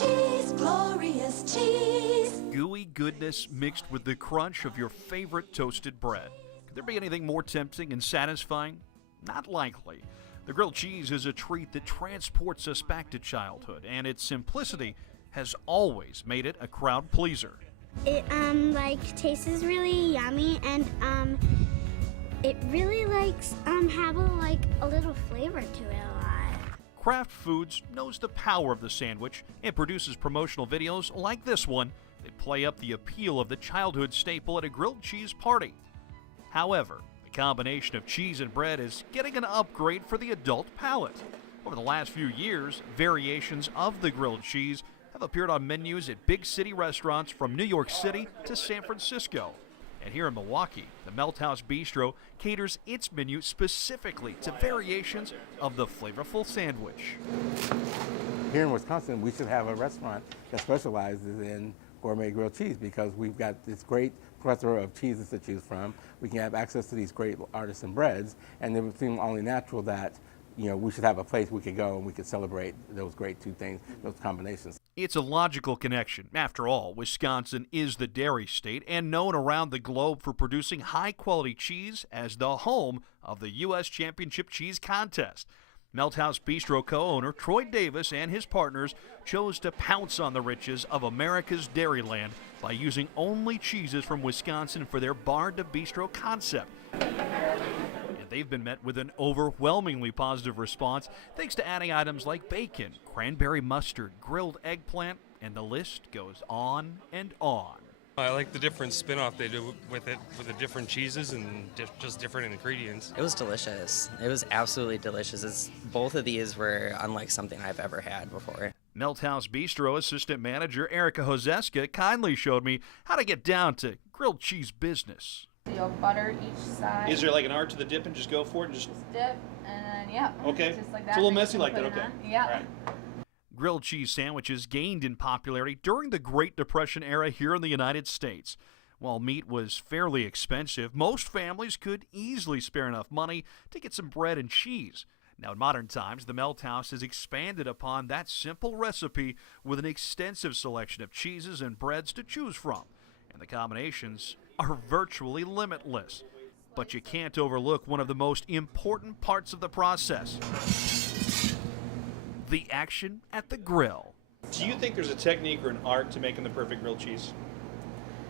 Cheese, glorious cheese. Gooey goodness mixed with the crunch of your favorite toasted bread. Could there be anything more tempting and satisfying? Not likely. The grilled cheese is a treat that transports us back to childhood, and its simplicity has always made it a crowd pleaser. It tastes really yummy, and it really have a little flavor to it a lot. Kraft Foods knows the power of the sandwich and produces promotional videos like this one that play up the appeal of the childhood staple at a grilled cheese party. However, the combination of cheese and bread is getting an upgrade for the adult palate. Over the last few years, variations of the grilled cheese have appeared on menus at big city restaurants from New York City to San Francisco. And here in Milwaukee, the Melthouse Bistro caters its menu specifically to variations of the flavorful sandwich. Here in Wisconsin, we should have a restaurant that specializes in gourmet grilled cheese because we've got this great plethora of cheeses to choose from. We can have access to these great artisan breads, and it would seem only natural that we should have a place we could go and we could celebrate those great two things, those combinations. It's a logical connection. After all, Wisconsin is the dairy state and known around the globe for producing high-quality cheese as the home of the U.S. Championship Cheese Contest. Melthouse Bistro co-owner Troy Davis and his partners chose to pounce on the riches of America's dairyland by using only cheeses from Wisconsin for their barn to bistro concept. They've been met with an overwhelmingly positive response thanks to adding items like bacon, cranberry mustard, grilled eggplant, and the list goes on and on. I like the different spin-off they do with it, with the different cheeses and just different ingredients. It was delicious. It was absolutely delicious. Both of these were unlike something I've ever had before. Melthouse Bistro assistant manager Erica Hozeska kindly showed me how to get down to grilled cheese business. You'll butter each side. Is there like an art to the dip and just go for it and just dip and then yeah. Okay. Just like that. It's a little messy like that. Okay. Yeah. All right. Grilled cheese sandwiches gained in popularity during the Great Depression era here in the United States. While meat was fairly expensive, most families could easily spare enough money to get some bread and cheese. Now, in modern times, the Melthouse has expanded upon that simple recipe with an extensive selection of cheeses and breads to choose from, and the combinations are virtually limitless. But you can't overlook one of the most important parts of the process: the action at the grill. Do you think there's a technique or an art to making the perfect grilled cheese?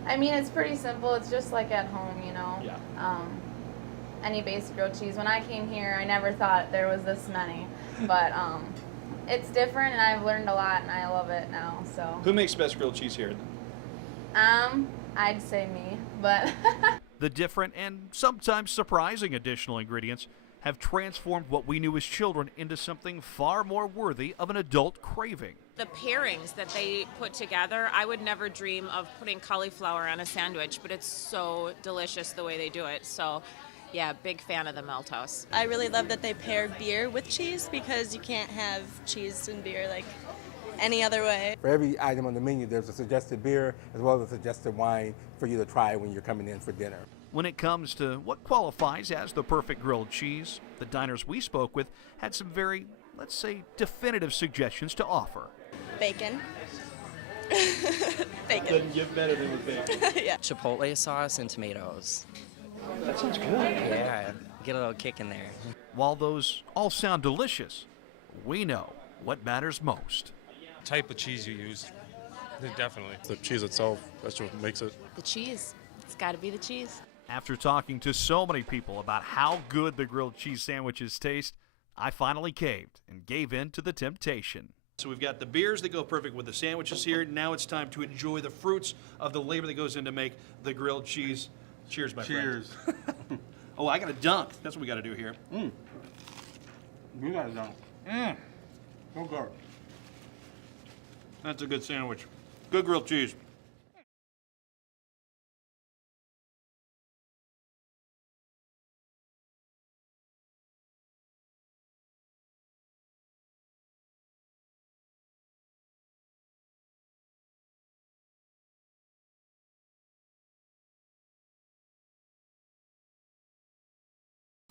I mean, it's pretty simple. It's just like at home, Yeah. Any basic grilled cheese. When I came here, I never thought there was this many, but it's different, and I've learned a lot, and I love it now. So. Who makes best grilled cheese here? I'd say me, but. The different and sometimes surprising additional ingredients have transformed what we knew as children into something far more worthy of an adult craving. The pairings that they put together, I would never dream of putting cauliflower on a sandwich, but it's so delicious the way they do it. So, yeah, big fan of the Melthouse. I really love that they pair beer with cheese because you can't have cheese and beer like any other way. For every item on the menu, there's a suggested beer as well as a suggested wine for you to try when you're coming in for dinner. When it comes to what qualifies as the perfect grilled cheese, the diners we spoke with had some very, let's say, definitive suggestions to offer. Bacon. Bacon. Doesn't get better than with bacon. Yeah. Chipotle sauce and tomatoes. That sounds good. Yeah, get a little kick in there. While those all sound delicious, we know what matters most. Type of cheese you use, definitely. The cheese itself, that's what makes it. The cheese. It's got to be the cheese. After talking to so many people about how good the grilled cheese sandwiches taste, I finally caved and gave in to the temptation. So we've got the beers that go perfect with the sandwiches here. Now it's time to enjoy the fruits of the labor that goes in to make the grilled cheese. Cheers, my friend. Cheers. Oh, I got to dunk. That's what we got to do here. You guys don't. So good. That's a good sandwich. Good grilled cheese.